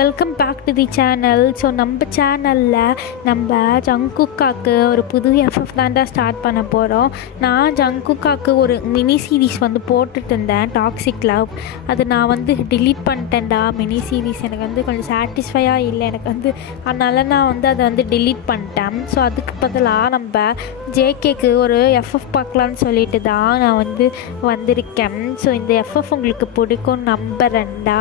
Welcome back to the channel. So நம்ம சேனலில் நம்ம ஜங்குக்காக்கு ஒரு புது எஃப்எஃப் தாண்டா ஸ்டார்ட் பண்ண போகிறோம். நான் ஜங்குக்காக்கு ஒரு மினி சீரீஸ் வந்து போட்டுட்டு இருந்தேன், டாக்ஸிக் லவ். அது நான் வந்து டிலீட் பண்ணிட்டேன்டா. மினி சீரீஸ் எனக்கு வந்து கொஞ்சம் சாட்டிஸ்ஃபையாக இல்லை எனக்கு வந்து, அதனால நான் வந்து அதை வந்து டிலீட் பண்ணிட்டேன். ஸோ அதுக்கு பதிலாக நம்ம ஜேகேக்கு ஒரு எஃப்எஃப் பார்க்கலான்னு சொல்லிட்டு தான் நான் வந்து வந்திருக்கேன். ஸோ இந்த எஃப்எஃப் உங்களுக்கு பிடிக்கும் நம்புறேன்டா.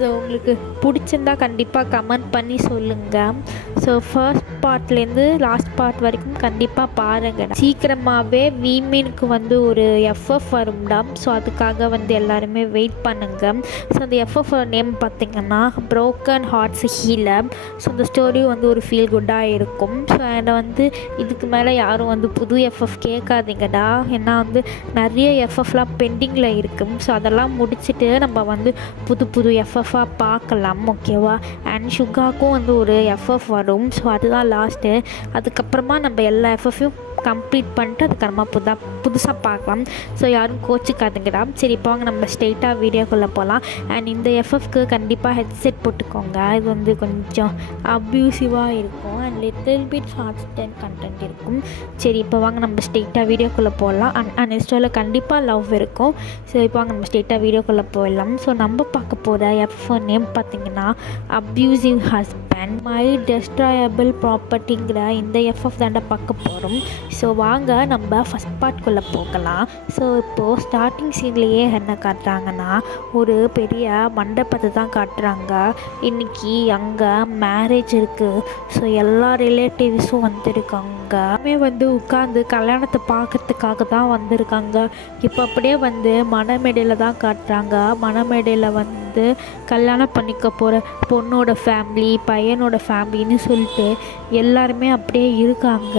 ஸோ உங்களுக்கு பிடிச்சிருந்தா கண்டிப்பாக கமெண்ட் பண்ணி சொல்லுங்கள். ஸோ ஃபர்ஸ்ட் பார்ட்லேருந்து லாஸ்ட் பார்ட் வரைக்கும் கண்டிப்பாக பாருங்கள். சீக்கிரமாகவே வீமீனுக்கு வந்து ஒரு எஃப்எஃப் வரும்டா. ஸோ அதுக்காக வந்து எல்லாருமே வெயிட் பண்ணுங்கள். ஸோ அந்த எஃப்எஃப் நேம் பார்த்திங்கன்னா ப்ரோக்கன் ஹார்ட்ஸ் ஹீலர். ஸோ அந்த ஸ்டோரி வந்து ஒரு ஃபீல் குட்டாக இருக்கும். ஸோ என்னை வந்து இதுக்கு மேலே யாரும் வந்து புது எஃப்எஃப் கேட்காதீங்கடா. ஏன்னா வந்து நிறைய எஃப்எஃப்லாம் பெண்டிங்கில் இருக்கும். ஸோ அதெல்லாம் முடிச்சுட்டு நம்ம வந்து புது எஃப்எஃப்பாக பார்க்கலாம், ஓகேவா? அண்ட் சுகாக்கும் வந்து ஒரு எஃப்எஃப் வரும். ஸோ அதுதான் லாஸ்ட்டு. அதுக்கப்புறமா நம்ம எல்லா எஃப்எஃப்பையும் கம்ப்ளீட் பண்ணிட்டு அதுக்கப்புறமா புதுசாக பார்க்கலாம். ஸோ யாரும் கோச்சிக்காதுங்கடா. சரி, இப்போ வாங்க நம்ம ஸ்ட்ரெயிட்டாக வீடியோக்குள்ளே போகலாம். அண்ட் இந்த எஃப்எஃப்க்கு கண்டிப்பாக ஹெட்செட் போட்டுக்கோங்க. இது வந்து கொஞ்சம் அப்யூசிவாக இருக்கும் and little bit shorts and content இருக்கும். சரி, இப்போ வாங்க நம்ம ஸ்ட்ரெயிட்டாக வீடியோக்குள்ளே போகலாம். அண்ட் நெக்ஸ்ட்டில் கண்டிப்பாக லவ் இருக்கும். ஸோ இப்போ வாங்க நம்ம ஸ்ட்ரெயிட்டாக வீடியோக்குள்ளே போயிடலாம். ஸோ நம்ம பார்க்க போகிற எஃப்எஃப் நேம் பார்த்திங்கன்னா அப்யூசிவ் ஹஸ்பண்ட் மை டெஸ்ட்ராயபிள் ப்ராப்பர்ட்டிங்கிற இந்த எஃப்எஃப் தாண்டா பார்க்க போகிறோம். ஸோ வாங்க நம்ம ஃபஸ்ட் பார்ட்குள்ளே போகலாம். ஸோ இப்போது ஸ்டார்டிங் சீன்லேயே என்ன காட்டுறாங்கன்னா, ஒரு பெரிய மண்டபத்தை தான் காட்டுறாங்க. இன்றைக்கி அங்கே மேரேஜ் இருக்குது. ஸோ எல்லா ரிலேட்டிவ்ஸும் வந்திருக்காங்க. வந்து உட்காந்து கல்யாணத்தை பார்க்கறதுக்காக தான் வந்திருக்காங்க. இப்போ அப்படியே வந்து மணமேடையில் தான் காட்டுறாங்க. மணமேடையில் வந்து கல்யாணம் பண்ணிக்க போகிற பொண்ணோட ஃபேமிலி, பையனோட ஃபேமிலின்னு சொல்லிட்டு எல்லாருமே அப்படியே இருக்காங்க.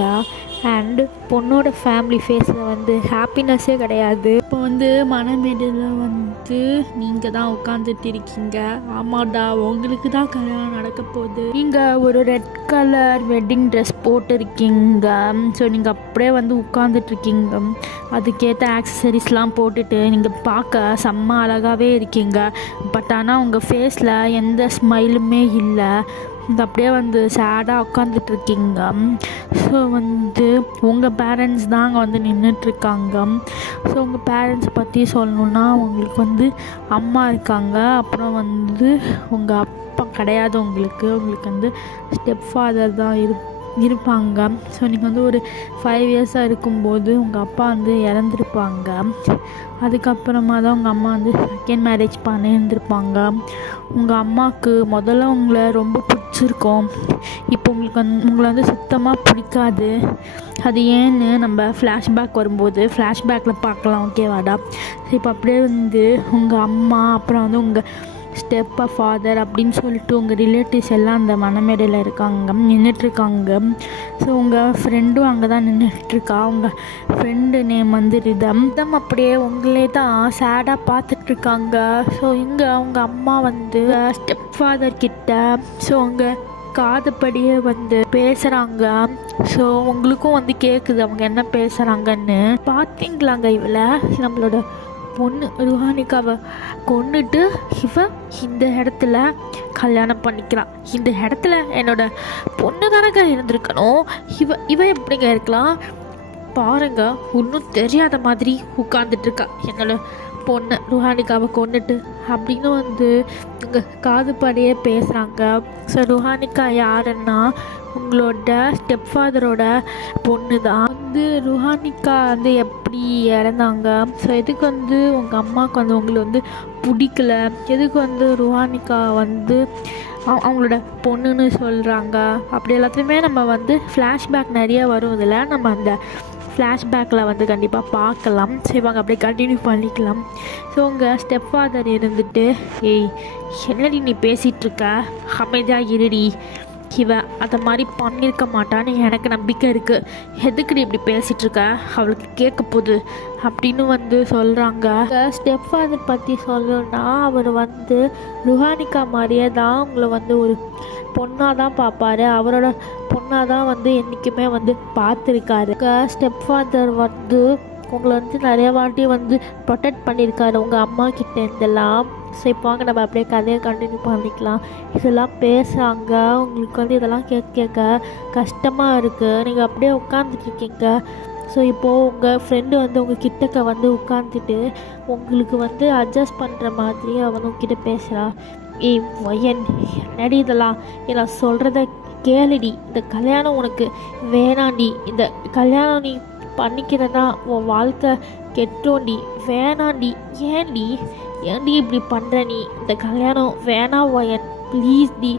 அண்டு பொண்ணோட ஃபேமிலி ஃபேஸில் வந்து ஹாப்பினஸ்ஸே கிடையாது. இப்போ வந்து மணமேடையில் வந்து நீங்கள் தான் உட்காந்துட்டு இருக்கீங்க. ஆமாடா, உங்களுக்கு தான் கல்யாணம் நடக்க போகுது. நீங்கள் ஒரு ரெட் கலர் வெட்டிங் ட்ரெஸ் போட்டிருக்கீங்க. ஸோ நீங்கள் அப்படியே வந்து உட்காந்துட்ருக்கீங்க. அதுக்கேற்ற ஆக்சசரிஸ்லாம் போட்டுட்டு நீங்கள் பார்க்க செம்ம அழகாகவே இருக்கீங்க. பட் ஆனால் உங்கள் ஃபேஸில் எந்த ஸ்மைலுமே இல்லை. இந்த அப்படியே வந்து சேடாக உட்காந்துட்ருக்கீங்க. ஸோ வந்து உங்கள் பேரண்ட்ஸ் தான் அங்கே வந்து நின்றுட்டுருக்காங்க. ஸோ உங்கள் பேரண்ட்ஸ் பற்றி சொல்லணுன்னா, உங்களுக்கு வந்து அம்மா இருக்காங்க, அப்புறம் வந்து உங்கள் அப்பா கிடையாது. உங்களுக்கு வந்து ஸ்டெப் ஃபாதர் தான் இருப்பாங்க. ஸோ நீங்கள் வந்து ஒரு 5 இயர்ஸாக இருக்கும்போது உங்கள் அப்பா வந்து இறந்துருப்பாங்க. அதுக்கப்புறமா தான் உங்கள் அம்மா வந்து செகண்ட் மேரேஜ் பண்ணியிருந்திருப்பாங்க. உங்கள் அம்மாவுக்கு முதல்ல உங்களை ரொம்ப பிடிச்சிருக்கும். இப்போ உங்களை வந்து சுத்தமாக பிடிக்காது. அது ஏன்னு நம்ம ஃப்ளாஷ்பேக் வரும்போது ஃப்ளாஷ்பேக்கில் பார்க்கலாம், ஓகேவாடா? இப்போ அப்படியே வந்து உங்கள் அம்மா, அப்புறம் வந்து உங்கள் ஸ்டெப் ஃபாதர் அப்படின்னு சொல்லிட்டு உங்கள் ரிலேட்டிவ்ஸ் எல்லாம் அந்த மணமேடையில் நின்றுட்டுருக்காங்க. ஸோ உங்கள் ஃப்ரெண்டும் அங்கே தான் நின்றுட்டுருக்கா. உங்கள் ஃப்ரெண்டு நேம் வந்து ரிதம். அப்படியே உங்களே தான் சேடாக பார்த்துட்ருக்காங்க. ஸோ இங்கே அவங்க அம்மா வந்து ஸ்டெப் ஃபாதர் கிட்ட ஸோ உங்கள் காதுபடியே வந்து பேசுகிறாங்க. ஸோ உங்களுக்கும் வந்து கேட்குது அவங்க என்ன பேசுகிறாங்கன்னு. பார்த்தீங்களாங்க, இவளை நம்மளோட பொண்ணு ருஹானிகாவை கொண்டுட்டு இந்த இடத்துல கல்யாணம் பண்ணிக்கிறான். இந்த இடத்துல என்னோட பொண்ணு தானங்க இருந்திருக்கணும். இவ எப்படிங்க இருக்கலாம் பாருங்க, ஒன்றும் தெரியாத மாதிரி உட்காந்துட்ருக்கா. என்னோட பொண்ணு ருஹானிகாவை கொண்டுட்டு அப்படின்னு வந்து இங்கே காதுபடியே பேசுகிறாங்க. ஸோ ருஹானிகா யாருன்னா உங்களோட ஸ்டெப் ஃபாதரோட பொண்ணு தான். வந்து ருஹானிகா வந்து எப்படி இறந்தாங்க, ஸோ எதுக்கு வந்து உங்கள் அம்மாவுக்கு வந்து உங்களை வந்து பிடிக்கல, எதுக்கு வந்து ருஹானிகா வந்து அவங்களோட பொண்ணுன்னு சொல்கிறாங்க, அப்படி எல்லாத்தையுமே நம்ம வந்து ஃப்ளாஷ்பேக் நிறைய வரும். இதில் நம்ம அந்த ஃப்ளாஷ்பேக்கில் வந்து கண்டிப்பாக பார்க்கலாம். செய்வாங்க, அப்படியே கண்டினியூ பண்ணிக்கலாம். ஸோ உங்கள் ஸ்டெப் ஃபாதர் இருந்துட்டு, ஏய் என்னடி நீ பேசிகிட்ருக்க, அமைதியாக இருடி, இவ அதை மாதிரி பண்ணியிருக்க மாட்டான்னு எனக்கு நம்பிக்கை இருக்குது, எதுக்குடி இப்படி பேசிகிட்ருக்க, அவளுக்கு கேட்க போகுது அப்படின்னு வந்து சொல்கிறாங்க. ஸ்டெப் ஃபாதர் பற்றி சொல்லணுன்னா, அவர் வந்து ருஹானிகா மாதிரியே தான் உங்களை வந்து ஒரு பொண்ணாக தான் பார்ப்பாரு. அவரோட பொண்ணாக தான் வந்து என்றைக்குமே வந்து பார்த்துருக்காரு. ஸ்டெப் ஃபாதர் வந்து உங்களை வந்து நிறைய வாட்டி வந்து ப்ரொடெக்ட் பண்ணியிருக்காரு உங்கள் அம்மா கிட்ட இருந்தெல்லாம். ஸோ இப்போ வாங்க நம்ம அப்படியே கதையை கண்டினியூ பண்ணிக்கலாம். இதெல்லாம் பேசுகிறாங்க, உங்களுக்கு வந்து இதெல்லாம் கேட்க கேட்க கஷ்டமாக இருக்குது. நீங்கள் அப்படியே உட்காந்துட்ருக்கீங்க. ஸோ இப்போது உங்கள் ஃப்ரெண்டு வந்து உங்கள் கிட்டக்க வந்து உட்காந்துட்டு உங்களுக்கு வந்து அட்ஜஸ்ட் பண்ணுற மாதிரி அவன் உங்ககிட்ட பேசுகிறா. ஏய் வயன், என்னடி இதெல்லாம், நான் சொல்கிறத கேளுடி. இந்த கல்யாணம் உனக்கு வேணாண்டி. இந்த கல்யாணம் நீ பண்ணிக்கிறதா உன் வாழ்க்கை கெட்டோண்டி. வேணாண்டி. ஏண்டி இப்படி பண்ணுற நீ? இந்த கல்யாணம் வேணாம் வயன், ப்ளீஸ் டி.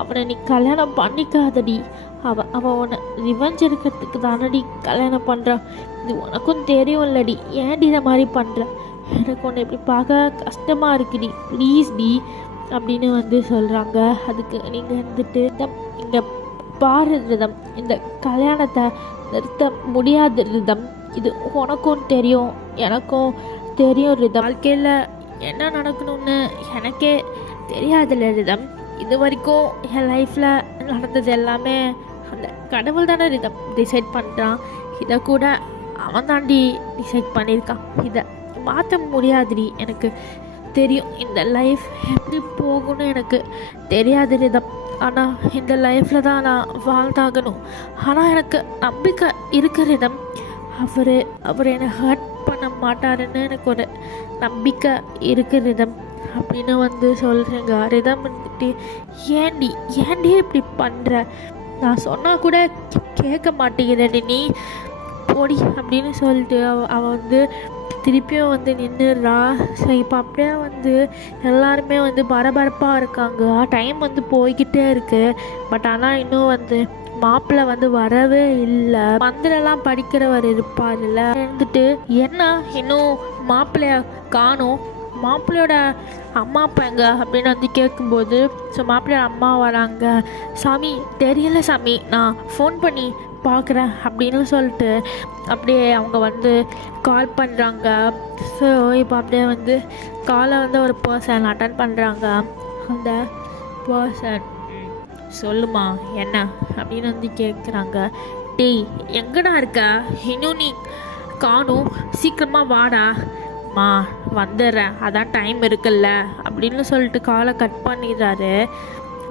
அவனை நீ கல்யாணம் பண்ணிக்காதடி. அவன் உன்னை ரிவெஞ்ச் எடுக்கிறதுக்கு தானடி கல்யாணம் பண்ணுறான். இது உனக்கும் தெரியும் இல்லடி. ஏன்டி இதை மாதிரி பண்ணுற? எனக்கு உன்னை இப்படி பார்க்க கஷ்டமாக இருக்குடி, ப்ளீஸ் டி அப்படின்னு வந்து சொல்கிறாங்க. அதுக்கு நீங்கள் வந்துட்டு இங்கே பாரு ரிதம், இந்த கல்யாணத்தை நிறுத்த முடியாத ரிதம். இது உனக்கும் தெரியும், எனக்கும் தெரியும் ரிதம். வாழ்க்கையில் என்ன நடக்கணும்னு எனக்கே தெரியாதுல்ல ரிதம். இது வரைக்கும் என் லைஃப்பில் நடந்தது எல்லாமே அந்த கடவுள் தானே ரிதம் டிசைட் பண்ணுறான். இதை கூட அவன் தாண்டி டிசைட் பண்ணியிருக்கான். இதை மாற்ற முடியாதுடி. எனக்கு தெரியும் இந்த லைஃப் எப்படி போகும்னு எனக்கு தெரியாது ரிதம். ஆனால் இந்த லைஃப்பில் தான் நான் வாழ்ந்தாகணும். ஆனால் எனக்கு நம்பிக்கை இருக்கு ரிதம். அவர் என்னை ஹர்ட் பண்ண மாட்டாருன்னு எனக்கு ஒரு நம்பிக்கை இருக்கு ரிதம் அப்படின்னு வந்து சொல்கிறேங்க. ரிதம் வந்துட்டு ஏண்டி இப்படி பண்ணுற? நான் சொன்னால் கூட கேட்க மாட்டேங்கிறடி நீ, போடி அப்படின்னு சொல்லிட்டு அவள் வந்து திருப்பியும் வந்து நின்றுடுறா. ஸோ இப்போ அப்படியே வந்து எல்லாருமே வந்து பரபரப்பாக இருக்காங்க. டைம் வந்து போய்கிட்டே இருக்குது. பட் ஆனால் இன்னும் வந்து மாப்பிள்ளை வந்து வரவே இல்லை. மந்திரம்லாம் படிக்கிறவர் இருப்பார் இல்லை, இருந்துட்டு என்ன இன்னும் மாப்பிள்ளைய காணோம், மாப்பிள்ளையோட அம்மா அப்பா எங்க அப்படின்னு வந்து கேட்கும்போது, ஸோ மாப்பிள்ளையோட அம்மா வராங்க. சாமி தெரியல சாமி, நான் ஃபோன் பண்ணி பார்க்குறேன் அப்படின்னு சொல்லிட்டு அப்படியே அவங்க வந்து கால் பண்ணுறாங்க. ஸோ இப்போ அப்படியே வந்து காலை வந்து ஒரு பர்சன் அட்டன் பண்ணுறாங்க. அந்த பர்சன் சொல்லுமா என்ன அப்படின்னு வந்து கேட்குறாங்க. டேய் எங்கடா இருக்க? இன்னும் நீ காணும், சீக்கிரமாக வாடா. மா வந்துடுறேன், அதான் டைம் இருக்குல்ல அப்படின்னு சொல்லிட்டு காலை கட் பண்ணிடுறாரு.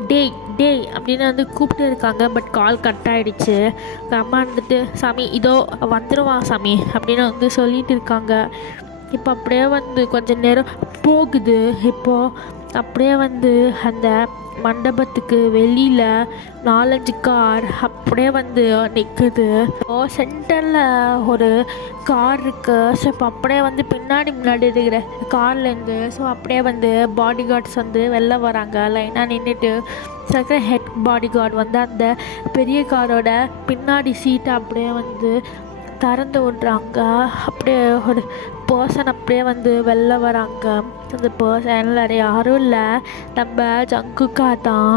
டேய் அப்படின்னு வந்து கூப்பிட்டு இருக்காங்க. பட் கால் கட் ஆகிடுச்சு. அம்மா இருந்துட்டு சாமி இதோ வந்துடுவான் சாமி அப்படின்னு வந்து சொல்லிட்டு இருக்காங்க. இப்போ அப்படியே வந்து கொஞ்சம் நேரம் போகுது. இப்போது அப்படியே வந்து அந்த மண்டபத்துக்கு வெளியில் 4-5 கார் அப்படியே வந்து நிற்குது. சென்டரில் ஒரு கார் இருக்குது. ஸோ இப்போ அப்படியே வந்து முன்னாடி இருக்கிற கார்லேருந்து ஸோ அப்படியே வந்து பாடி கார்ட்ஸ் வந்து வெளில வராங்க. லைனாக நின்றுட்டு செகண்ட் ஹெட் பாடி கார்டு வந்து அந்த பெரிய காரோட பின்னாடி சீட்டை அப்படியே வந்து திறந்து விட்றாங்க. அப்படியே ஒரு பர்சன் அப்படியே வந்து வெளில வராங்க. அந்த பர்சன் வேறு யாரும் இல்லை, நம்ம ஜங்குக்கா தான்.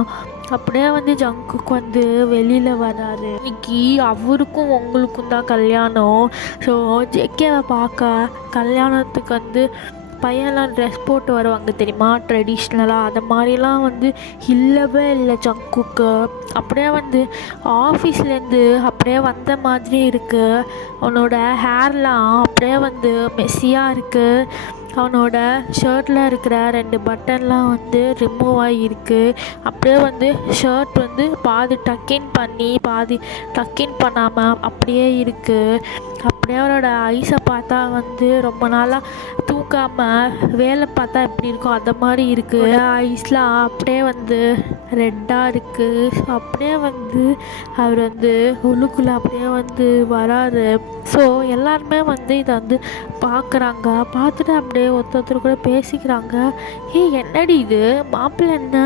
அப்படியே வந்து ஜங்குக்கு வந்து வெளியில் வராரு. இன்னைக்கு அவருக்கும் உங்களுக்கும் தான் கல்யாணம். ஸோ ஜேகேவை பார்க்க கல்யாணத்துக்கு வந்து பையன்லாம் ட்ரெஸ் போட்டு வருவாங்க தெரியுமா, ட்ரெடிஷ்னலாக. அது மாதிரிலாம் வந்து இல்லவே இல்லை ஜங்குக்கு. அப்படியே வந்து ஆஃபீஸ்லேருந்து அப்படியே வந்த மாதிரி இருக்குது. அவனோட ஹேர்லாம் அப்படியே வந்து மெஸ்ஸியாக இருக்குது. அவனோட ஷர்ட்டில் இருக்கிற 2 பட்டன்லாம் வந்து ரிமூவ் ஆகியிருக்கு. அப்படியே வந்து ஷர்ட் வந்து பாதி டக்கின் பண்ணி பாதி டக்கின் பண்ணாமல் அப்படியே இருக்குது. அப்படியே அவரோட ஐஸை பார்த்தா வந்து ரொம்ப நாளாக தூக்காமல் வேலை பார்த்தா எப்படி இருக்கும் அந்த மாதிரி இருக்குது. ஐஸ்லாம் அப்படியே வந்து ரெட்டாக இருக்குது. ஸோ அப்படியே வந்து அவர் வந்து உள்ளுக்குள்ளே அப்படியே வந்து வராரு. ஸோ எல்லாருமே வந்து இதை வந்து பார்க்குறாங்க. பார்த்துட்டு அப்படியே ஒருத்தர் கூட பேசிக்கிறாங்க. என்னடி இது, மாப்பிள்ளை என்ன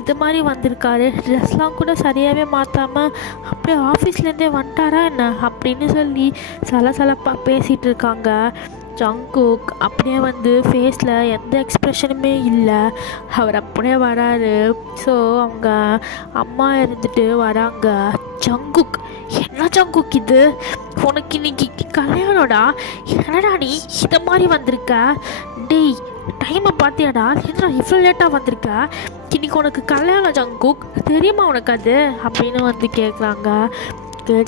இது மாதிரி வந்திருக்காரு, ட்ரெஸ்லாம் கூட சரியாகவே மாற்றாமல் அப்படியே ஆஃபீஸ்லேருந்தே வந்துட்டாரா என்ன அப்படின்னு சொல்லி சலசலப்பாக பேசிகிட்டு இருக்காங்க. ஜங்குக் அப்படியே வந்து ஃபேஸில் எந்த எக்ஸ்ப்ரெஷனுமே இல்லை. அவர் அப்படியே வராரு. ஸோ அவங்க அம்மா இருந்துட்டு வராங்க. ஜங்குக், என்ன ஜங்குக் இது, உனக்கு இன்னைக்கு கல்யாணம்டா, என்னடா நீ இதை மாதிரி வந்திருக்க? டேய் டைமை பார்த்தியாடா, என்ன இவ்வளோ லேட்டாக வந்திருக்க? இன்னைக்கு உனக்கு கல்யாணம் ஜங்குக், தெரியுமா உனக்கு அது அப்படின்னு வந்து கேட்குறாங்க.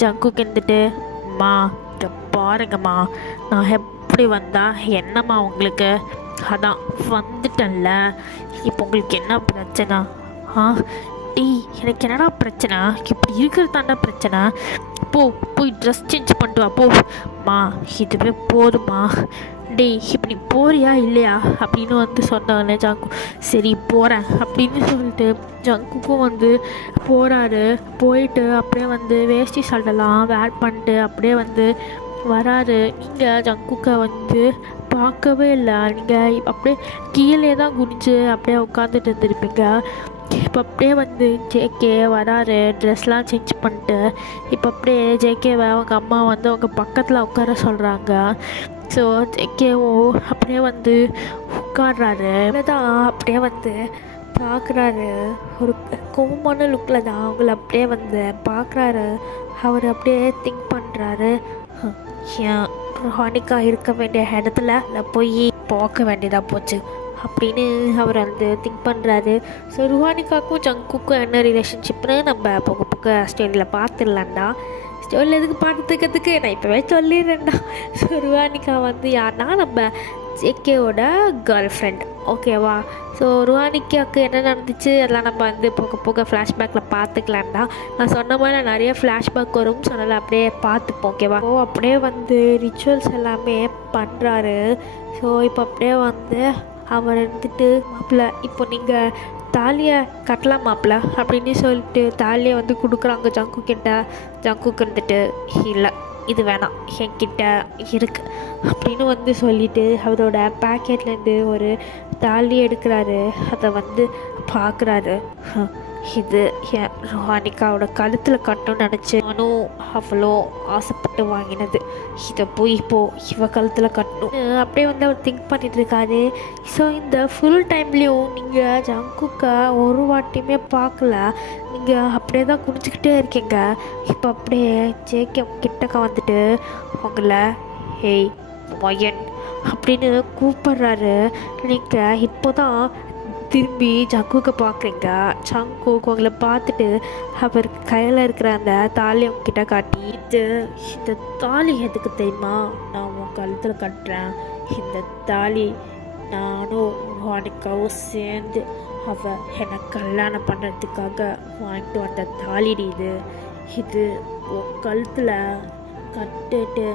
ஜங்குக் இருந்துட்டு, அம்மா பாருங்கம்மா, நான் எப்படி வந்தா என்னம்மா உங்களுக்கு அதான் வந்துட்டேன்ல. இப்போ உங்களுக்கு என்ன பிரச்சனை? ஆ டேய், எனக்கு என்னடா பிரச்சனை? இப்படி இருக்கிறது தாண்டா பிரச்சனை. போய் ட்ரெஸ் சேஞ்ச் பண்ணிட்டு வா போம்மா. இதுவே போதுமா? டேய், இப்படி போறியா இல்லையா அப்படின்னு வந்து சொன்னாங்களே ஜங்கு. சரி போகிறேன் அப்படின்னு சொல்லிட்டு ஜங்குக்கும் வந்து போகிறாரு. போயிட்டு அப்படியே வந்து வேஷ்டி சட்டெல்லாம் வேர் பண்ணிட்டு அப்படியே வந்து வராரு. நீங்கள் ஜங்குக்கை வந்து பார்க்கவே இல்லை. நீங்கள் அப்படியே கீழே தான் குனிஞ்சு அப்படியே உட்காந்துட்டு இருந்திருப்பீங்க. இப்போ அப்படியே வந்து ஜேகே வராரு, ட்ரெஸ்லாம் சேஞ்ச் பண்ணிட்டு. இப்போ அப்படியே ஜேகேவை அவங்க அம்மா வந்து அவங்க பக்கத்தில் உட்கார சொல்கிறாங்க. ஸோ ஜேகேவும் அப்படியே வந்து உட்காடுறாரு. தான் அப்படியே வந்து பார்க்குறாரு. ஒரு கோவமான லுக்கில் தான் அவங்கள அப்படியே வந்து பார்க்குறாரு. அவர் அப்படியே திங்க் பண்ணுறாரு, ஏன் ரோஹானிகா இருக்க வேண்டிய இடத்துல போய் பார்க்க வேண்டியதாக போச்சு அப்படின்னு அவர் வந்து திங்க் பண்ணுறாரு. ஸோ ருஹானிகாவுக்கும் ஜங்குக்கும் என்ன ரிலேஷன்ஷிப்னு நம்ம போக போக ஸ்டோரியில் பார்த்துடலாம்டா. ஸ்டோரியில் எதுக்கு பார்த்துக்கிறதுக்கு நான் இப்போவே சொல்லிடுறேன்டா. ஸோ ருஹானிகா வந்து யாருன்னா நம்ம ஜேகேவோட கேர்ள் ஃப்ரெண்ட், ஓகேவா? ஸோ ருஹானிகாவுக்கு என்ன நடந்துச்சு அதெல்லாம் நம்ம வந்து போக போக ஃப்ளாஷ்பேக்கில் பார்த்துக்கலாம்டா. நான் சொன்ன மாதிரி நிறைய ஃப்ளாஷ்பேக் வரும், ஸோ அதனால் அப்படியே பார்த்துப்போம், ஓகேவா? ஸோ அப்படியே வந்து ரிச்சுவல்ஸ் எல்லாமே பண்ணுறாரு. ஸோ இப்போ அப்படியே வந்து அவர் இருந்துட்டு, மாப்பிள்ள இப்போ நீங்கள் தாலியை கட்டலாம் மாப்பிள்ள அப்படின்னு சொல்லிட்டு தாலியை வந்து கொடுக்குறாங்க ஜங்கு கிட்ட. ஜங்குக்கு இருந்துட்டு, இல்லை இது வேணாம், என்கிட்ட இருக்கு அப்படின்னு வந்து சொல்லிட்டு அவரோட பேக்கெட்லேருந்து ஒரு தாலி எடுக்கிறாரு. அதை வந்து பார்க்குறாரு. இது என் ரோஹானிகாவோட கழுத்தில் கட்டணும்னு நினச்சி நானும் அவ்வளோ ஆசைப்பட்டு வாங்கினது. இதை போய் இவ கழுத்தில் கட்டணும் அப்படியே வந்து அவர் திங்க் பண்ணிட்டு இருக்காரு. ஸோ இந்த ஃபுல் டைம்லேயும் நீங்கள் ஜங்குக்கை ஒரு வாட்டியுமே பார்க்கல. நீங்கள் அப்படியே தான் குடிச்சிக்கிட்டே இருக்கீங்க. இப்போ அப்படியே ஜேகே கிட்டக்க வந்துட்டு உங்களை ஹேய் மொயன் அப்படின்னு கூப்பிட்றாரு. நீங்கள் இப்போ தான் திரும்பி ஜங்குக்கை பார்க்குறீங்க. ஜங்குக் உங்களை பார்த்துட்டு அவர் கையில் இருக்கிற அந்த தாலி அவங்ககிட்ட காட்டி, இந்த தாலி எதுக்கு தெரியுமா? நான் உன் கழுத்தில் கட்டுறேன். இந்த தாலி நானும் ரோஹானிகாவும் சேர்ந்து அவள் என்னை கல்யாணம் பண்ணுறதுக்காக வாங்கிட்டு வந்த தாலிடி இது உன் கழுத்தில் கட்டுட்டு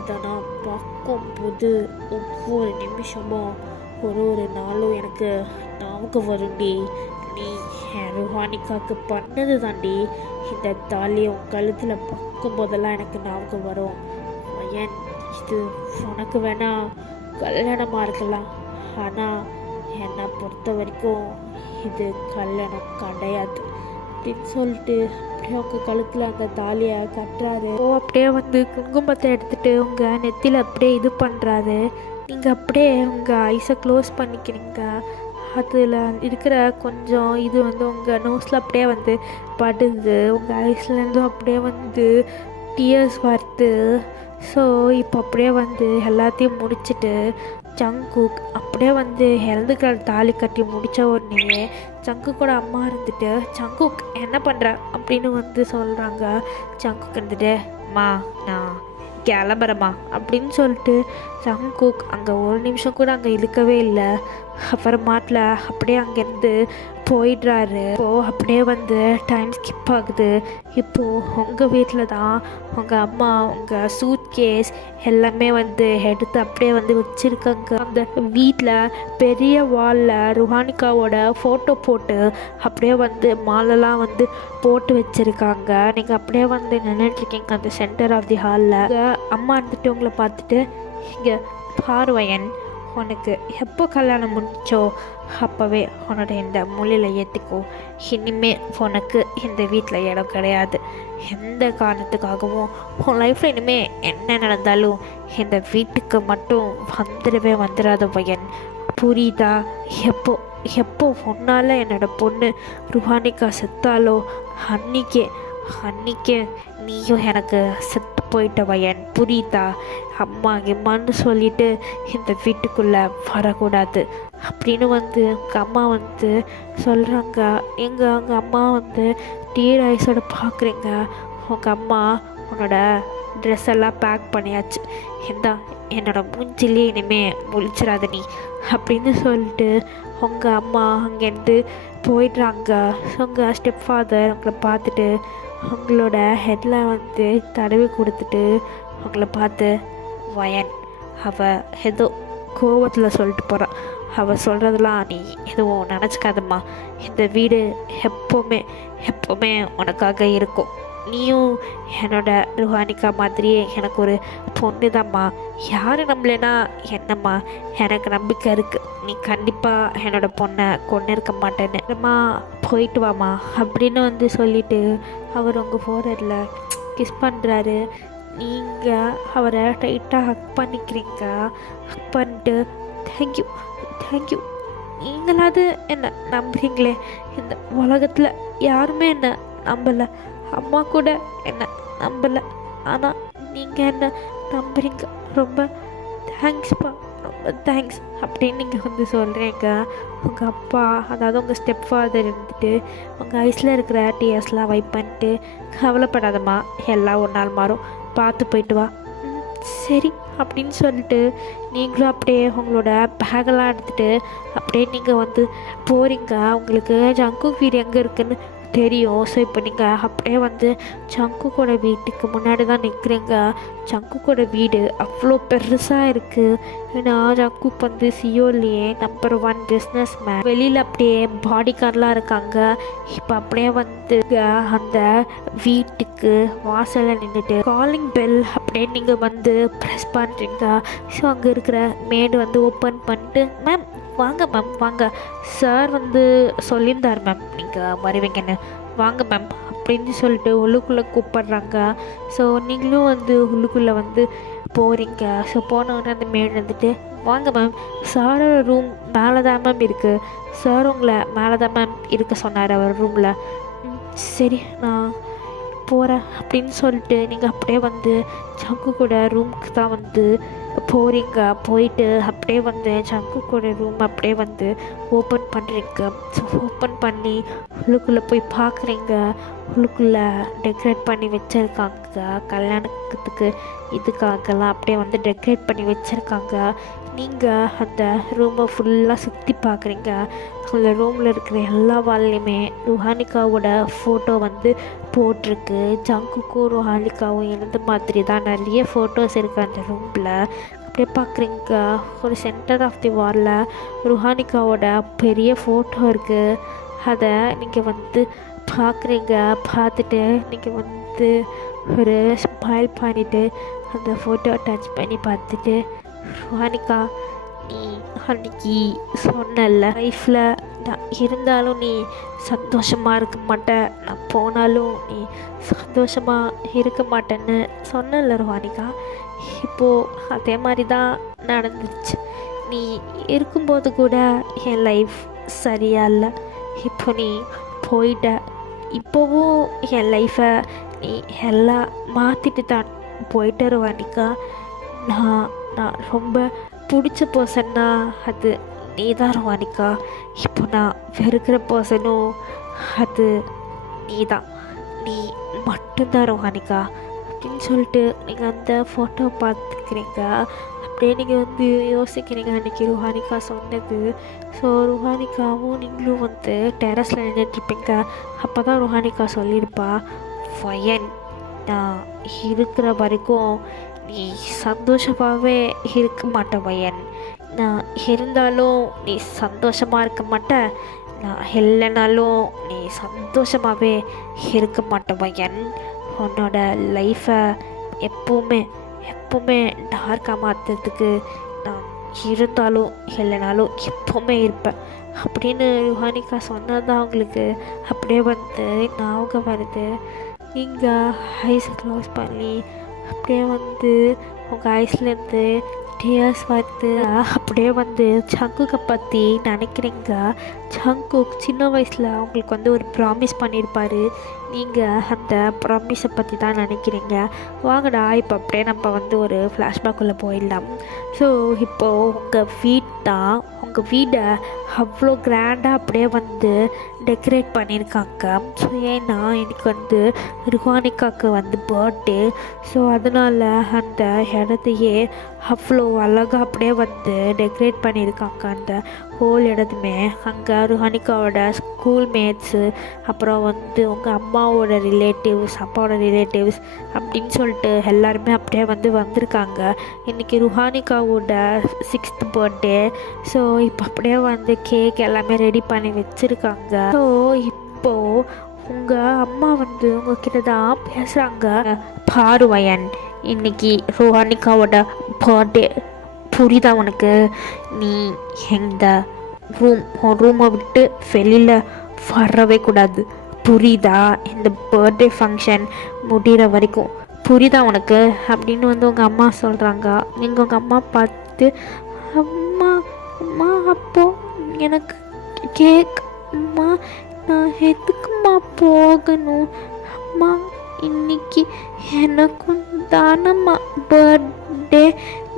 இதை நான் பார்க்கும்போது ஒவ்வொரு நிமிஷமும் ஒரு நாளும் எனக்கு ஞாபகம் வரும்டி. நீ என் ருஹானிகாவுக்கு பண்ணது தாண்டி. இந்த தாலியை உன் கழுத்தில் பார்க்கும்போதெல்லாம் எனக்கு ஞாபகம் வரும். ஏன் இது உனக்கு வேணா கல்யாணமாக இருக்கலாம், ஆனால் என்னை பொறுத்த வரைக்கும் இது கல்யாணம் கிடையாது அப்படின்னு சொல்லிட்டு அப்படியே அவங்க கழுத்தில் அந்த தாலியை கட்டுறாரு. அப்படியே வந்து குங்குமத்தை எடுத்துகிட்டு உங்கள் நெத்தியில் அப்படியே இது பண்ணுறாரு. நீங்கள் அப்படியே உங்கள் ஐஸை க்ளோஸ் பண்ணிக்கிறீங்க. அதில் இருக்கிற கொஞ்சம் இது வந்து உங்கள் நோஸில் அப்படியே வந்து படுது. உங்கள் ஐஸ்லேருந்தும் அப்படியே வந்து டியர்ஸ் வருது. ஸோ இப்போ அப்படியே வந்து எல்லாத்தையும் முடிச்சுட்டு ஜங்குக் அப்படியே வந்து இறந்துக்கிற தாலி கட்டி முடித்த உடனே ஜங்குக்கோட அம்மா இருந்துட்டு, ஜங்குக் என்ன பண்ணுற அப்படின்னு வந்து சொல்கிறாங்க. ஜங்குக் இருந்துட்டு, அம்மா நான் கிளம்புறமா அப்படின்னு சொல்லிட்டு ஜங்குக் அங்கே ஒரு நிமிஷம் கூட அங்கே இருக்கவே இல்லை. அப்புறமாட்டில் அப்படியே அங்கேருந்து போயிடுறாரு. இப்போது அப்படியே வந்து டைம் ஸ்கிப் ஆகுது. இப்போது உங்கள் வீட்டில் தான் உங்கள் அம்மா உங்கள் சூட் கேஸ் எல்லாமே வந்து எடுத்து அப்படியே வந்து வச்சுருக்காங்க. அந்த வீட்டில் பெரிய வாலில் ருஹானிகாவோட ஃபோட்டோ போட்டு அப்படியே வந்து மாலெல்லாம் வந்து போட்டு வச்சுருக்காங்க. நீங்கள் அப்படியே வந்து நின்றுட்டுருக்கீங்க அந்த சென்டர் ஆஃப் தி ஹாலில். அம்மா இருந்துட்டு உங்களை பார்த்துட்டு, இங்கே பார்வையன், உனக்கு எப்போ கல்யாணம் முடிச்சோ அப்போவே உன்னோட இந்த மூலையில் ஏற்றிக்கோ. இனிமே உனக்கு இந்த வீட்டில் இடம் கிடையாது. எந்த காரணத்துக்காகவும் உன் லைஃப்பில் இனிமேல் என்ன நடந்தாலும் இந்த வீட்டுக்கு மட்டும் வந்துடாத பையன், புரியுதா? எப்போ உன்னால் என்னோடய பொண்ணு ருஹானிகா செத்தாலோ அன்னிக்கே நீயும் எனக்கு செத்து போயிட்ட பையன், புரியுதா? அம்மா கிம்மான்னு சொல்லிட்டு இந்த வீட்டுக்குள்ளே வரக்கூடாது அப்படின்னு வந்து உங்கள் அம்மா வந்து சொல்கிறாங்க. அவங்க அம்மா வந்து டீர் ஐஸோட பார்க்குறீங்க. உங்கள் அம்மா உன்னோட ட்ரெஸ் எல்லாம் பேக் பண்ணியாச்சு. இந்தா என்னோட மூஞ்சிலே இனிமேல் முழிச்சிடாத நீ அப்படின்னு சொல்லிட்டு உங்கள் அம்மா அங்கேருந்து போயிடுறாங்க. உங்கள் ஸ்டெப் ஃபாதர் உங்களை பார்த்துட்டு அவங்களோட ஹெட்டில் வந்து தடவி கொடுத்துட்டு அவங்கள பார்த்து, வயன் அவள் ஏதோ கோவத்தில் சொல்லிட்டு போகிறான், அவள் சொல்கிறதெல்லாம் நீ எதுவும் நினச்சிக்காதம்மா. இந்த வீடு எப்போவுமே உனக்காக இருக்கும். நீயும் என்னோட ருஹானிகா மாதிரியே எனக்கு ஒரு பொண்ணு தான்மா. யார் நம்பலைன்னா என்னம்மா, எனக்கு நம்பிக்கை இருக்குது நீ கண்டிப்பாக என்னோட பொண்ணை கொண்டு இருக்க மாட்டேன்னு. அம்மா போயிட்டு வாம்மா அப்படின்னு வந்து சொல்லிவிட்டு அவர் உங்கள் ஃபோரரில் கிஸ் பண்ணுறாரு. நீங்கள் அவரை டைட்டாக ஹக் பண்ணிக்கிறீங்க. ஹக் பண்ணிட்டு தேங்க்யூ நீங்களாவது என்ன நம்புறீங்களே. இந்த உலகத்தில் யாருமே என்ன நம்பலை, அம்மா கூட என்ன நம்பலை, ஆனால் நீங்கள் என்ன நம்புறீங்க. ரொம்ப தேங்க்ஸ்ப்பா, ரொம்ப தேங்க்ஸ் அப்படின்னு நீங்கள் வந்து சொல்கிறீங்க. உங்கள் அப்பா, அதாவது உங்கள் ஸ்டெப் ஃபாதர் இருந்துட்டு உங்கள் ஐஸில் இருக்கிற டியர்ஸ்லாம் வைப் பண்ணிட்டு, கவலைப்படாதம்மா எல்லாம் ஒரு நாள் மாறும், பார்த்து போயிட்டு வா. சரி அப்படின்னு சொல்லிட்டு நீங்களும் அப்படியே உங்களோட பேகெல்லாம் எடுத்துகிட்டு அப்படியே நீங்கள் வந்து போகிறீங்க. உங்களுக்கு ஜங்குக் வீடு எங்கே இருக்குதுன்னு தெரியும். ஸோ இப்போ நீங்கள் அப்படியே வந்து ஜங்குக்கோட வீட்டுக்கு முன்னாடி தான் நிற்கிறீங்க. ஜங்குக்கோட வீடு அவ்வளோ பெருசாக இருக்குது. ஏன்னா ஜங்குக் வந்து சியோல்லையே நம்பர் 1 பிஸ்னஸ் மேன். வெளியில் அப்படியே பாடி கார்டெலாம் இருக்காங்க. இப்போ அப்படியே வந்து அந்த வீட்டுக்கு வாசலில் நின்றுட்டு காலிங் பெல் அப்படியே நீங்கள் வந்து ப்ரெஸ் பண்ணுறீங்க. ஸோ அங்கே இருக்கிற மேடு வந்து ஓப்பன் பண்ணிட்டு, மேம் வாங்க மேம் வாங்க, சார் வந்து சொல்லியிருந்தார் மேம் நீங்கள் வருவீங்கன்னு, வாங்க மேம் அப்படின்னு சொல்லிட்டு உள்ளுக்குள்ளே கூப்பிட்றாங்க. ஸோ நீங்களும் வந்து உள்ளுக்குள்ளே வந்து போகிறீங்க. ஸோ போனவுடனே அந்த மேடு வந்துட்டு, வாங்க மேம் சாரோட ரூம் மேலே தான் மேம் இருக்குது, சார் உங்களை மேலே தான் மேம் இருக்க சொன்னார் அவர் ரூமில். சரி நான் போகிறேன் அப்படின்னு சொல்லிட்டு நீங்கள் அப்படியே வந்து ஜங்கு கூட ரூமுக்கு தான் வந்து போகிறீங்க. போயிட்டு அப்படியே வந்து ஜங்கு கூட ரூம் அப்படியே வந்து ஓப்பன் பண்ணுறீங்க. ஸோ ஓப்பன் பண்ணி உள்ளுக்குள்ளே போய் பார்க்குறீங்க. உள்ளுக்குள்ளே டெக்கரேட் பண்ணி வச்சுருக்காங்க. கல்யாணத்துக்கு இதுக்காகலாம் அப்படியே வந்து டெக்கரேட் பண்ணி வச்சுருக்காங்க. நீங்கள் அந்த ரூமை ஃபுல்லாக சுற்றி பார்க்குறீங்க. அந்த ரூமில் இருக்கிற எல்லா வால்லையுமே ருஹானிகாவோட ஃபோட்டோ வந்து போட்டிருக்கு. ஜங்குக்கும் ருஹானிகாவும் இருந்த மாதிரி தான் நிறைய ஃபோட்டோஸ் இருக்குது அந்த ரூமில். அப்படியே பார்க்குறீங்க, ஒரு சென்டர் ஆஃப் தி வாலில் ருஹானிகாவோட பெரிய ஃபோட்டோ இருக்குது. அதை நீங்கள் வந்து பார்க்குறீங்க. பார்த்துட்டு நீங்கள் வந்து ஒரு ஸ்மைல் பண்ணிவிட்டு அந்த ஃபோட்டோ டச் பண்ணி பார்த்துட்டு, ருஹானிகா நீ அன்றைக்கி சொன்னல லைஃப்பில் நான் இருந்தாலும் நீ சந்தோஷமாக இருக்க மாட்டேன், நான் போனாலும் நீ சந்தோஷமாக இருக்க மாட்டேன்னு சொன்னல ருஹானிகா. இப்போது அதே மாதிரி தான் நடந்துச்சு. நீ இருக்கும்போது கூட என் லைஃப் சரியா இல்லை. இப்போ நீ போயிட்ட. இப்போவும் என் லைஃப்பை நீ எல்லாம் மாற்றிட்டு தான் போயிட்ட ருஹானிகா. நான் ரொம்ப பிடிச்ச பர்சன்னா அது நீ தான் ருஹானிகா. இப்போ நான் வெறுக்கிற பர்சனும் அது நீ தான், நீ மட்டும்தான் ருஹானிகா அப்படின்னு சொல்லிட்டு நீங்கள் அந்த ஃபோட்டோ பார்த்துக்கிறீங்க. அப்படியே நீங்கள் வந்து யோசிக்கிறீங்க அன்றைக்கி ருஹானிகா சொன்னது. ஸோ ருஹானிகாவும் நீங்களும் வந்து டெரஸில் நின்றுட்டுருப்பீங்க. அப்போ தான் ருஹானிகா சொல்லியிருப்பா, வயன் நான் இருக்கிற வரைக்கும் நீ சந்தோஷமாகவே இருக்க மாட்ட வயன், நான் இருந்தாலும் நீ சந்தோஷமாக இருக்க மாட்ட, நான் இல்லைனாலும் நீ சந்தோஷமாகவே இருக்க மாட்ட வயன். உன்னோட லைஃப்பை எப்போவுமே டார்க்காக மாற்றுறதுக்கு நான் இருந்தாலும் இல்லைனாலும் எப்போவுமே இருப்பேன் அப்படின்னு ருஹானிகா சொன்னதான் அவங்களுக்கு அப்படியே வந்து ஞாபகம் வருது. நீங்கள் ஐஸை க்ளோஸ் பண்ணி அப்படியே வந்து உங்கள் ஐஸ்லேருந்து டியர்ஸ் வருது. அப்படியே வந்து ஜங்குக்கை பற்றி நினைக்கிறீங்க. ஜங்குக் சின்ன வயசில் அவங்களுக்கு வந்து ஒரு ப்ராமிஸ் பண்ணியிருப்பார், நீங்கள் அந்த ப்ராமிஸை பற்றி தான் நினைக்கிறீங்க. வாங்கடா இப்போ அப்படியே நம்ம வந்து ஒரு ஃப்ளாஷ்பேக்குள்ளே போயிடலாம். ஸோ இப்போது உங்கள் வீடை அவ்வளோ கிராண்டாக அப்படியே வந்து டெக்கரேட் பண்ணியிருக்காங்க. ஸோ ஏன்னா எனக்கு வந்து ருஹானிகாவுக்கு வந்து பர்த்டே. ஸோ அதனால் அந்த இடத்தையே அவ்வளோ அழகாக அப்படியே வந்து டெக்கரேட் பண்ணியிருக்காங்க. அந்த ஹோல் இடத்துமே அங்கே ருஹானிகாவோட ஸ்கூல்மேட்ஸு, அப்புறம் வந்து உங்கள் அம்மாவோட ரிலேட்டிவ்ஸ், அப்பாவோட ரிலேட்டிவ்ஸ் அப்படின்னு சொல்லிட்டு எல்லாருமே அப்படியே வந்து வந்திருக்காங்க. இன்றைக்கி ருஹானிகாவோட 6th பர்த்டே. ஸோ இப்போ அப்படியே வந்து கேக் எல்லாமே ரெடி பண்ணி வச்சுருக்காங்க. ஸோ இப்போது உங்கள் அம்மா வந்து உங்ககிட்ட தான் பேசுகிறாங்க. பாருவயன், இன்னைக்கு ருஹானிகாவோட பர்த்டே, புரியுதா உனக்கு? நீ இந்த ரூமை விட்டு வெளியில் வரவே கூடாது, புரியுதா? இந்த பர்த்டே ஃபங்க்ஷன் முடிகிற வரைக்கும், புரியுதா உனக்கு? அப்படின்னு வந்து உங்கள் அம்மா சொல்கிறாங்க. நீங்கள் உங்கள் அம்மா பார்த்து, அம்மா அம்மா அப்போ எனக்கு கேக், அம்மா நான் எதுக்குமா போகணும்? அம்மா இன்னைக்கு எனக்கும் தானம்மா பர்த்டே,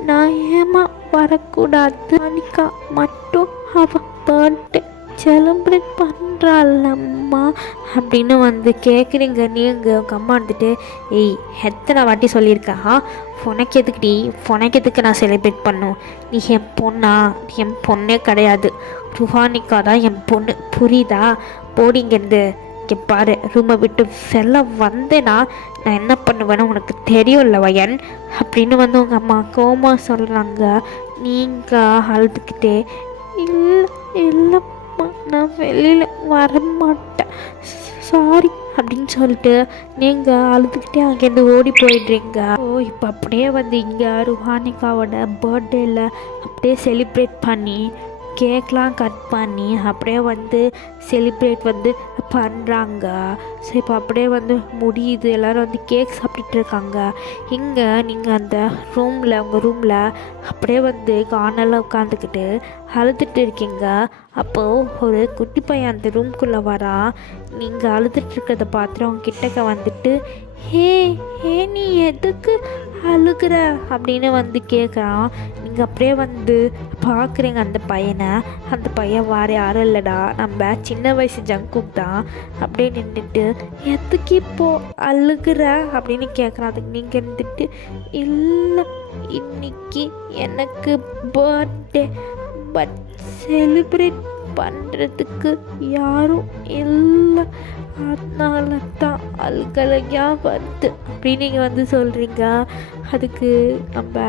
நான் ஏமா வரக்கூடாது? அனிகா மட்டும் அவள் பர்த்டே செலிப்ரேட் பண்ணுறாள்லம்மா அப்படின்னு வந்து கேட்குறீங்க. நீங்கள் உங்கள் அம்மா வந்துட்டு, ஏய் எத்தனை வாட்டி சொல்லியிருக்கா, உனக்கு எதுக்கு நான் செலிப்ரேட் பண்ணும்? நீ என் பொண்ணா? என் பொண்ணே கிடையாது, ருஹானிகா தான் என் பொண்ணு, புரியுதா? போடிங்கிறது. இங்கே பாரு, ரூமை விட்டு வெளில வந்தேன்னா நான் என்ன பண்ணுவேன்னு உனக்கு தெரியும்ல வயன் அப்படின்னு வந்து உங்கள் அம்மா கோமா சொல்கிறாங்க. நீங்கள் அழுதுகிட்டே, இல்லைம்மா நான் வெளியில் வரமாட்டேன், சாரி அப்படின்னு சொல்லிட்டு நீங்கள் அழுதுகிட்டே அங்கேருந்து ஓடி போயிடுறீங்க. ஓ இப்போ அப்படியே வந்து இங்கே ருஹானிகாவோட பர்த்டேயில் அப்படியே செலிப்ரேட் பண்ணி கேக்லாம் கட் பண்ணி அப்படியே வந்து செலிப்ரேட் வந்து பண்ணுறாங்க. ஸோ இப்போ அப்படியே வந்து முடியுது, எல்லோரும் வந்து கேக் சாப்பிட்டுட்டு இருக்காங்க. இங்கே நீங்கள் அந்த உங்கள் ரூமில் அப்படியே வந்து கார்னரில் உட்காந்துக்கிட்டு அழுதுட்டு இருக்கீங்க. அப்போது ஒரு குட்டி பையன் அந்த ரூம்குள்ளே வரா. நீங்கள் அழுதுட்டு இருக்கிறத பார்த்துட்டு அவங்க கிட்டக்க வந்துட்டு, ஹே நீ எதுக்கு அழுகிற அப்படின்னு வந்து கேட்குறான். நீங்கள் அப்படியே வந்து பார்க்குறீங்க அந்த பையனை. அந்த பையன் வேறு யாரும் இல்லைடா, நம்ம சின்ன வயசு ஜங்குக் தான். அப்படியே நின்றுட்டு, எதுக்கு இப்போது அழுகிற அப்படின்னு கேட்குறான். அதுக்கு நீங்கள் இருந்துட்டு, இல்லை இன்னைக்கு எனக்கு பர்த்டே, பட் செலிப்ரேட் பண்ணுறதுக்கு யாரும் இல்லை, அதனால தான் அழுகலையாக வருது அப்படின்னு நீங்கள் வந்து சொல்கிறீங்க. அதுக்கு நம்ம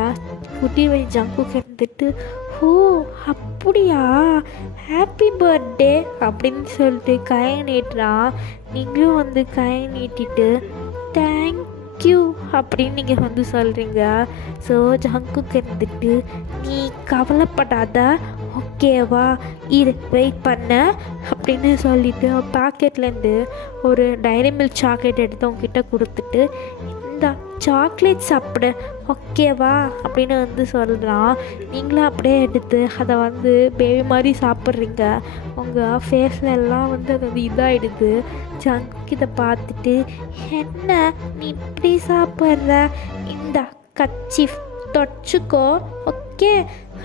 குட்டி வயசு ஜங்குக்கு இருந்துட்டு, ஓ அப்படியா, ஹாப்பி பர்த்டே அப்படின்னு சொல்லிட்டு கையை நீட்டுறான். நீங்களும் வந்து கையை நீட்டிட்டு தேங்க்யூ அப்படின்னு நீங்கள் வந்து சொல்கிறீங்க. ஸோ ஜங்குக்கு இருந்துட்டு, நீ கவலைப்படாத ஓகேவா, இரு வெயிட் பண்ண அப்படின்னு சொல்லிவிட்டு பாக்கெட்லேருந்து ஒரு டைரி மில்க் சாக்லேட் எடுத்து உங்ககிட்ட கொடுத்துட்டு, இந்த சாக்லேட் சாப்பிடு ஓகேவா அப்படின்னு வந்து சொல்கிறான். நீங்களும் அப்படியே எடுத்து அதை வந்து பேபி மாதிரி சாப்பிட்றீங்க. உங்கள் ஃபேஸில் எல்லாம் வந்து அது வந்து இதாகிடுது. ஜங்க் இதை பார்த்துட்டு, என்ன நீ இப்படி சாப்பிட்ற, இந்த கச்சிஃப் தொடச்சிக்கோ ஓகே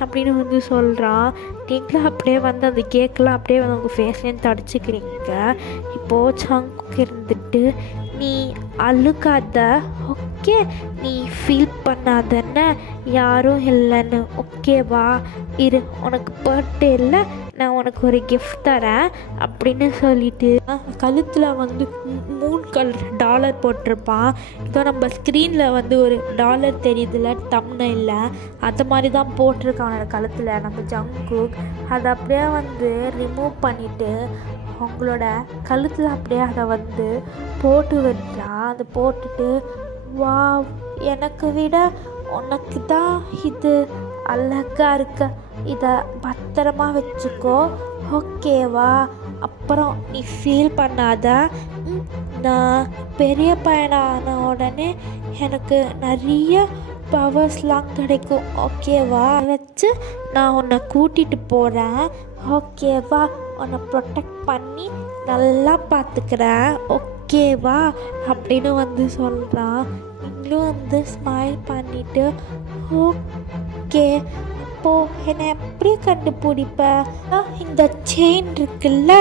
அப்படின்னு வந்து சொல்கிறான். நீங்களும் அப்படியே வந்து அந்த கேக்கெலாம் அப்படியே வந்து உங்கள் ஃபேஸ்லேயும் தொடச்சிக்கிறீங்க. இப்போது சங்குக்கு இருந்துட்டு, நீ அழுகாத ஓகே, நீ ஃபீல் பண்ணாதன்னு யாரும் இல்லைன்னு ஓகேவா, இரு உனக்கு பர்த்டே இல்லை, நான் உனக்கு ஒரு கிஃப்ட் தரேன் அப்படின்னு சொல்லிட்டு கழுத்தில் வந்து மூணு கலர் டாலர் போட்டிருப்பான். இதோ நம்ம ஸ்க்ரீனில் வந்து ஒரு டாலர் தெரியுதுல தம்ப்நெயில்ல, அந்த மாதிரி தான் போட்டிருக்கான் கழுத்தில் நம்ம ஜங்குக். அதை அப்படியே வந்து ரிமூவ் பண்ணிவிட்டு அவங்களோட கழுத்தில் அப்படியே அதை வந்து போட்டு விடுறான். அதை போட்டுட்டு, வா எனக்கு விட உனக்கு தான் இது அழகாக இருக்க, இதை பத்திரமா வச்சுக்கோ ஓகேவா, அப்புறம் நீ ஃபீல் பண்ணாத, நான் பெரிய பையனான உடனே எனக்கு நிறைய பவர்ஸ்லாம் கிடைக்கும் ஓகேவா, வச்சு நான் உன்னை கூட்டிகிட்டு போகிறேன் ஓகேவா, உன்னை ப்ரொடெக்ட் பண்ணி நல்லா பார்த்துக்கிறேன் ஓகே ஓகேவா அப்படின்னு வந்து சொல்கிறான். நீங்களும் வந்து ஸ்மைல் பண்ணிவிட்டு ஓகே அப்போது என்னை எப்படி கண்டுபிடிப்ப? இந்த செயின் இருக்குல்ல,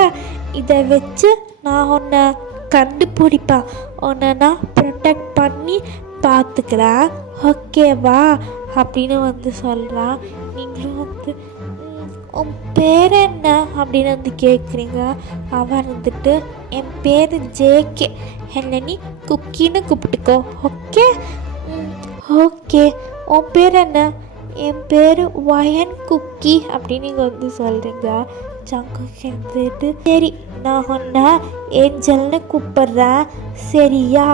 இதை வச்சு நான் உன்னை கண்டுபிடிப்பேன். உன்னை நான் ப்ரொடெக்ட் பண்ணி பார்த்துக்கிறேன் ஓகேவா அப்படின்னு வந்து சொல்கிறான். நீங்களும் வந்து உன் பேர் என்ன அப்படின்னு வந்து கேட்குறீங்க. அவன் வந்துட்டு என் பேர் ஜேகே, என்னை நீ குக்கின்னு கூப்பிட்டுக்கோ ஓகே. ஓகே உன் பேர் என்ன? என் பேர் வயன் குக்கி அப்படின்னு நீங்கள் வந்து சொல்கிறீங்க. ஜங்குக் வந்துட்டு சரி நான் உன்னை ஏஞ்சல்னு கூப்பிட்றேன் சரியா?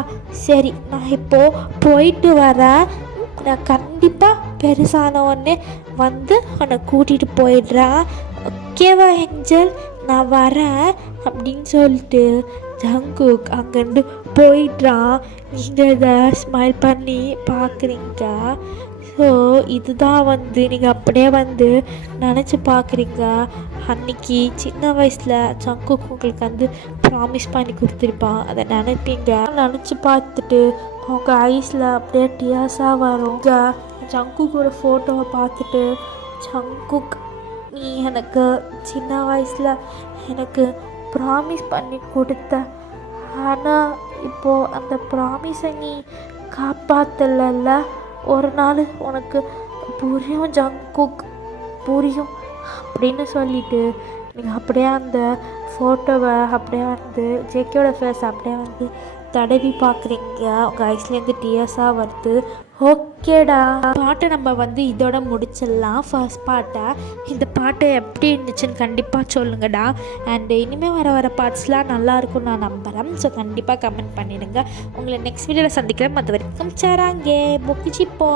சரி நான் இப்போது போயிட்டு வரேன். நான் கண்டிப்பாக பெருசான உடனே வந்து உன்னை கூட்டிகிட்டு போயிடுறேன் ஓகேவா ஏஞ்சல்? நான் வரேன் அப்படின்னு சொல்லிட்டு ஜங்குக் அங்கேருந்து போயிடுறான். நீங்கள் இதை ஸ்மைல் பண்ணி பார்க்குறீங்க. ஸோ இதுதான் வந்து நீங்கள் அப்படியே வந்து நினச்சி பார்க்குறீங்க. அன்றைக்கி சின்ன வயசில் ஜங்குக் உங்களுக்கு வந்து ப்ராமிஸ் பண்ணி கொடுத்துருப்பான். அதை நினைப்பீங்க. நினச்சி பார்த்துட்டு உங்கள் ஐஸில் அப்படியே டியர்ஸாக வரும். ஜங்குக்கோட ஃபோட்டோவை பார்த்துட்டு ஜங்குக் நீ எனக்கு சின்ன வயசில் எனக்கு ப்ராமிஸ் பண்ணி கொடுத்த, ஆனால் இப்போது அந்த ப்ராமிஸை நீ காப்பாற்றலைல்ல. ஒரு நாள் உனக்கு புரியும் ஜங்குக் புரியும் அப்படின்னு சொல்லிட்டு நீங்கள் அப்படியே அந்த ஃபோட்டோவை அப்படியே வந்து ஜேகேயோட ஃபேஸ் அப்படியே வந்து தடவி பார்க்குறீங்க. உங்கள் ஐஸ்லேருந்து டியர்ஸாக வருது. ஓகேடா பாட்டை நம்ம வந்து இதோட முடிச்சிடலாம் ஃபர்ஸ்ட் பாட்டை. இந்த பாட்டு எப்படி இருந்துச்சுன்னு கண்டிப்பாக சொல்லுங்கடா. அண்டு இனிமேல் வர பார்ட்ஸ்லாம் நல்லாயிருக்கும் நான் நம்புகிறேன். ஸோ கண்டிப்பாக கமெண்ட் பண்ணிடுங்க. உங்களை நெக்ஸ்ட் வீடியோவில் சந்திக்கிறேன். அது வரைக்கும் சேராங்கே பொக்கிச்சிப்போ.